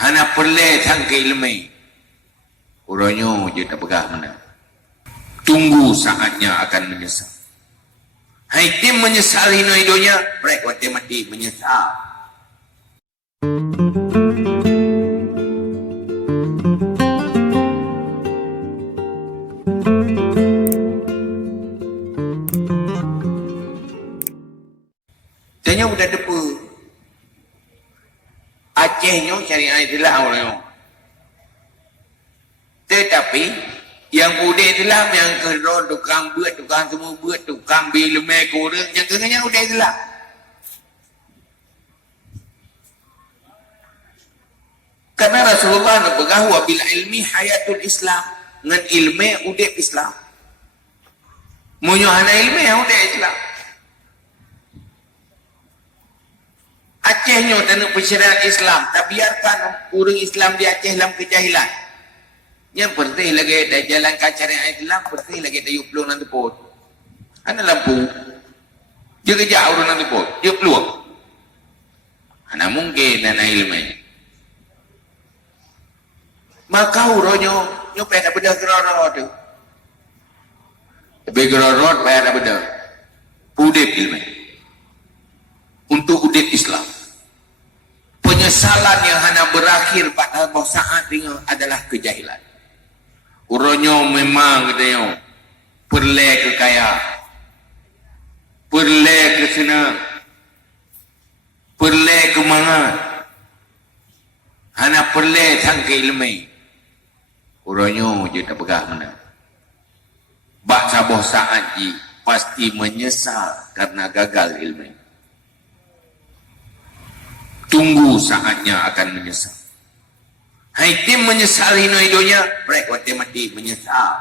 Hana perle sang ke ilmu. Uronyo je tak pegah mana. Tunggu saatnya akan menyesal. Hai tim menyesal hidupnya, mereka mati menyesal. Tanya udah depu. Acehnya cari air telah orang. Tetapi yang budaya telah yang kerja tukang buat, tukang semua buat, tukang bil mekorang yang kerjanya budaya telah. Karena Rasulullah nak pegang wabil ilmi hayatul Islam, dengan ilmu udep Islam. Munyo hana ilmu yang udep Islam. Acehnya tanah persyariat Islam, tak biarkan orang Islam di Aceh dalam kejahilan. Yang penting lagi ada jalan syariat Islam, penting lagi ada yuk peluang nanti pot. Ana lampu, dia kerja orang nanti pot, dia peluang. Ana mungkin ana ilmu. Maka uronyo nyopet ada benda gerorot tu. Tapi gerorot bayar ada benda. Udip ilmu. Untuk udip Islam. Penyesalan yang hanya berakhir pada saat ini adalah kejahilan. Uronyo memang katanya perle ke kaya, perle ke senang, perle ke mangan, hanya perle sang ke ilmu. Uronyo je tak pegah mana. Bak saboh saat ji pasti menyesal karena gagal ilmu. Tunggu saatnya akan menyesal. Hai tim menyesal hidupnya, mereka mati menyesal.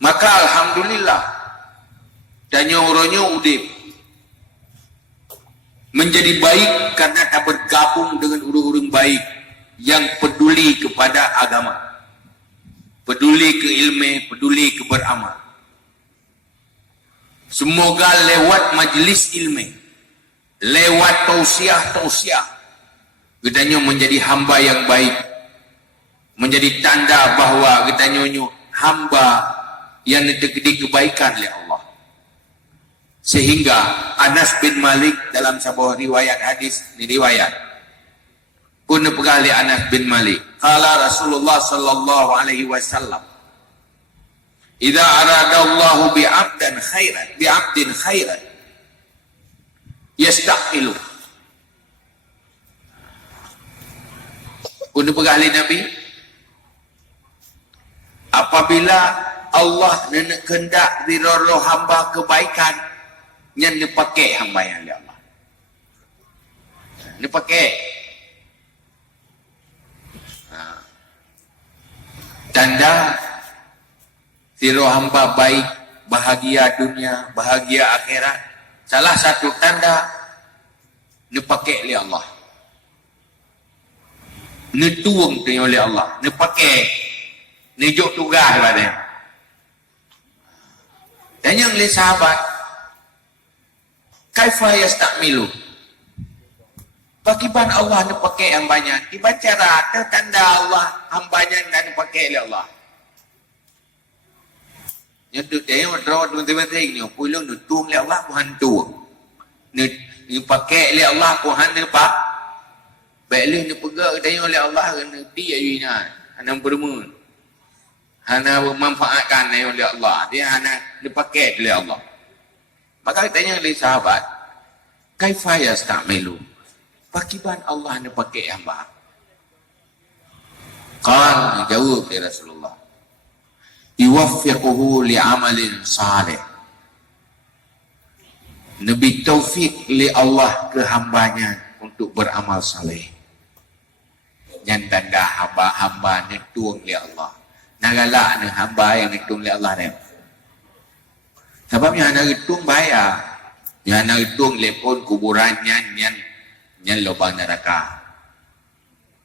Maka alhamdulillah dan uronyo udip menjadi baik karena tak bergabung dengan orang-orang baik yang peduli kepada agama, peduli ke ilmu, peduli ke beramal. Semoga lewat majlis ilmu, lewat tausiah, katanya menjadi hamba yang baik, menjadi tanda bahawa katanya hamba yang diberi kebaikan oleh Allah. Sehingga Anas bin Malik dalam sebuah riwayat hadis, ini riwayat pun dipegang oleh Anas bin Malik. Qala Rasulullah sallallahu alaihi wasallam, idza aradallahu bi'abdin khairan yastaqilu. Pun dipegang oleh Nabi, apabila Allah nak kehendak diroro hamba kebaikan, yang dipakai hamba yang oleh Allah. Dipakai. Tanda siro hamba baik, bahagia dunia, bahagia akhirat. Salah satu tanda dipakai oleh Allah. Netuang tu oleh Allah. Dipakai. Nijuk tugas pada. Dan yang oleh sahabat, kaifa yastamilu? Bagaimana Allah dipakai hambanya? Dibaca rata tanda Allah hambanya dan dipakai oleh Allah. Yang tu dia yang rawat penting-penting ni, pulang ni tuang oleh Allah ku hantu. Ni pakai oleh Allah ku hantu pak. Baiklah ni pegang dia oleh Allah kena dia ina. Hana bermun. Hana memanfaatkan dia oleh Allah. Dia hana dipakai oleh Allah. Maka tanya oleh sahabat, kaifa yastamilu? Bagaimana Allah nak pakai hamba? Qal, jawab ya Rasulullah, yuwaffiquhu li'amalin salih. Nabi taufik li Allah ke hambanya untuk beramal saleh. Yang tanda hamba-hamba netuang li Allah. Nagalak ni hamba yang netuang li Allah ni. Sebabnya anak netuang bahaya. Yang anak netuang lepon kuburannya yang lubang neraka.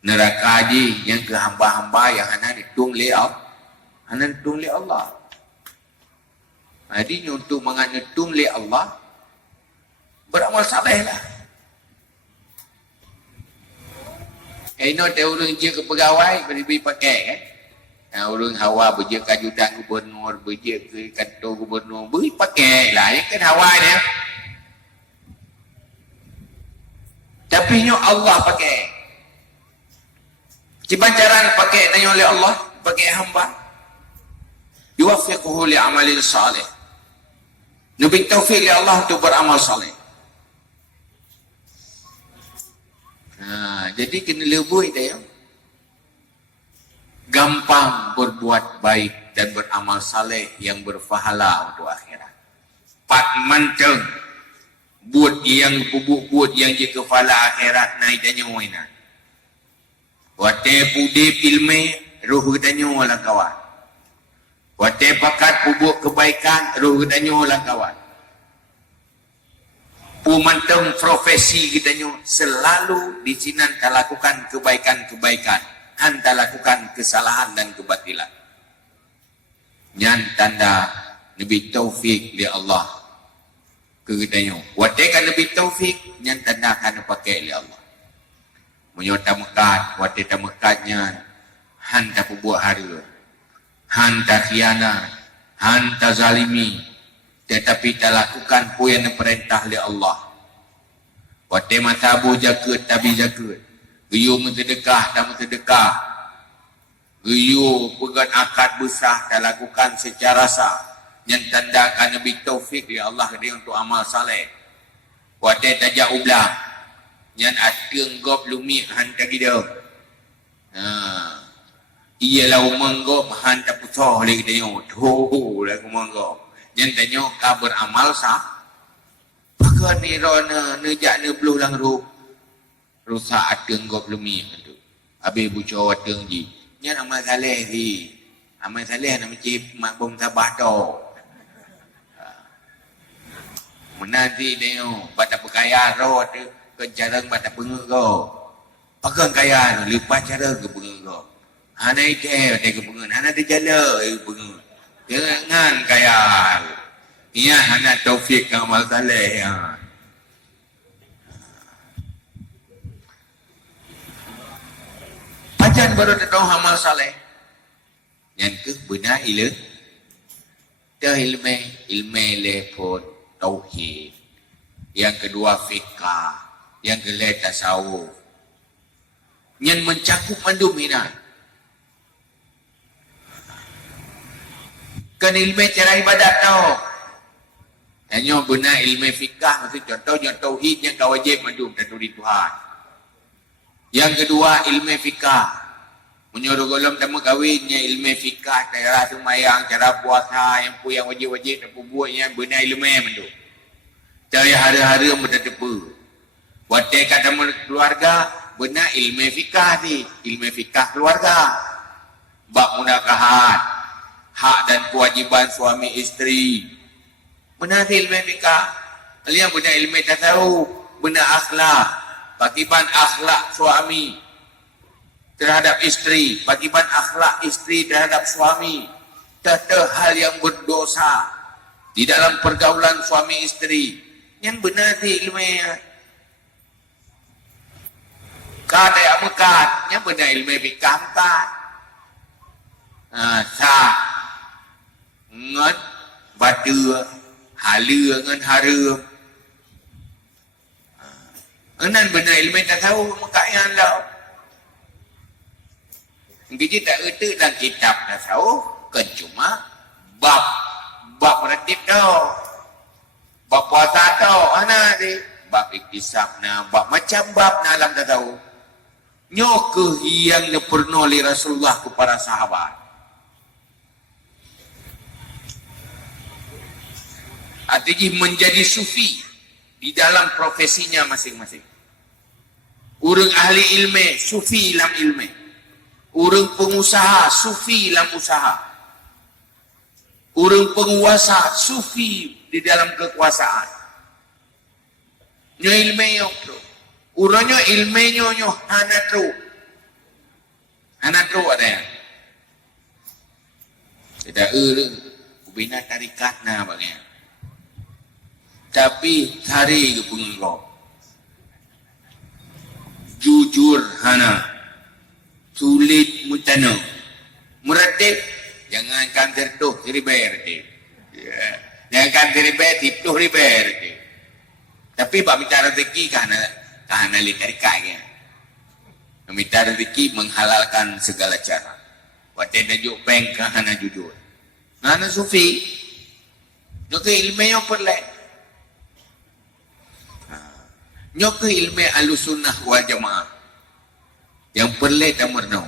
Neraka je yang ke hamba-hamba yang anak netuang li Allah. Anak netuang li Allah. Jadi untuk menganetung li Allah, beramal saleh lah. no te urang je ke pegawai beri pakai kan. Urang hawa beje ke ajudan gubernur, beje ke kantor gubernur, beri pakai lah yang kan hawa dia. Tapi nyo Allah pakai. Cuma cara pakai nanya oleh Allah, pakai hamba. Yuwaffiquhu li amalin salih. Nabi taufik li Allah untuk beramal salih. Jadi kena lebih dia. Gampang berbuat baik dan beramal saleh yang berpahala untuk akhirat. Pat manteng buat yang buat yang je kepala akhirat naik danyo ina. Wate pude filme roh danyo lah kawan. Wate pakat pubuk kebaikan roh danyo lah kawan. Pumanteng profesi kita nyo selalu di sini kita lakukan kebaikan-kebaikan, hanta lakukan kesalahan dan kebatilan. Nyan tanda Nabi taufik li Allah ke kita nyo. Watekan Nabi taufik nyan tanda akan pakai li Allah. Menyota mekat, wateta mekatnya hanta pembuat hari, hanta khianat, hanta zalimi. Tetapi tak lakukan pun yang diperintah oleh Allah. Wate matabu jaket, tabi jaket. Geyu mentedekah, tak mentedekah. Geyu pegang akad besar, tak lakukan secara sah. Yang tandakan Nabi taufik ya Allah dia untuk amal saleh. Wate tajak ublah. Yang ating gop lumik hantar kita. Ialah umanggop hantar putoh lagi dia. Tuh lah umanggop. Yang tanya kau beramal sah. Pakai ni rona nejak ni beluh lang rup. Rusak ateng gop lumi tu. Habis bucor ateng ji. Yang amal saleh di. Amal saleh nama cip mak bom sabah tu. Menanti dia pada perkaya roh tu kejarang pada pengek kau. Pakai kaya lepas cara ke pengek kau. Hana ite dia ke pengek. Hana dia jala ke pengek. Jangan kaya. Ia hanya taufik amal saleh ya. Pajan baru tahu amal saleh. Yang ke benar ilmu. Ilmu lepon tauhid. Yang kedua fikah. Yang ketiga tasawuf. Yang mencakup mandum minat. Kan ilmu cara ibadat tau. Hanya benar ilmu fikah maksud contohnya tauhid yang kau wajib mandum dan turi Tuhan. Yang kedua ilmu fikah. Menyuruh golong tamu kahwinnya ilmu fikah, cara sembahyang, cara puasa, yang wajib-wajib dan buat yang benar ilmu mandum. Cara hari-hari berdebu. Buat kata keluarga benar ilmu fikah ni, ilmu fikah keluarga. Bab munakahat. Hak dan kewajiban suami isteri. Benar ilmu fikah. Kalian benar ilmu tasawuf, benar akhlak. Bagaimana akhlak suami terhadap isteri, bagaimana akhlak isteri terhadap suami. Tata hal yang berdosa di dalam pergaulan suami isteri. Yang benar ilmu kata yang mekat, yang benar ilmu fikah mekat. Sah ngan batu hala ngan harum enan benar ilmu tak tahu mekat yang lau kita tak erti dalam kitab tasawuf kan cuma bab ratib tau bab puasa tau mana ni bab iktisab na bab macam bab na alam tasawuf nyok yang pernah oleh Rasulullah kepada sahabat. Artinya menjadi sufi di dalam profesinya masing-masing. Orang ahli ilmu, sufi dalam ilmu. Orang pengusaha, sufi dalam usaha. Orang penguasa, sufi di dalam kekuasaan. Nyo ilmu yo tu. Urangnya ilmu nyo hanatru. Hanatru ada ya. Tidak ubina tarikat na bagian. Tapi cari ke pengengkau. Jujur hana. kulit mutano. Muratib, jangankan tertuh riber. Ya. Jangankan riber, tipuh riber. Tapi bab minta rezeki kahana litarikanya. Minta rezeki menghalalkan segala cara. Waktu ada juk peng kahana jujur. Nana sufi, nyoke ilmu yang perle. Nyoke ilmu alusunah wal jamaah. Yang perle tak mernau.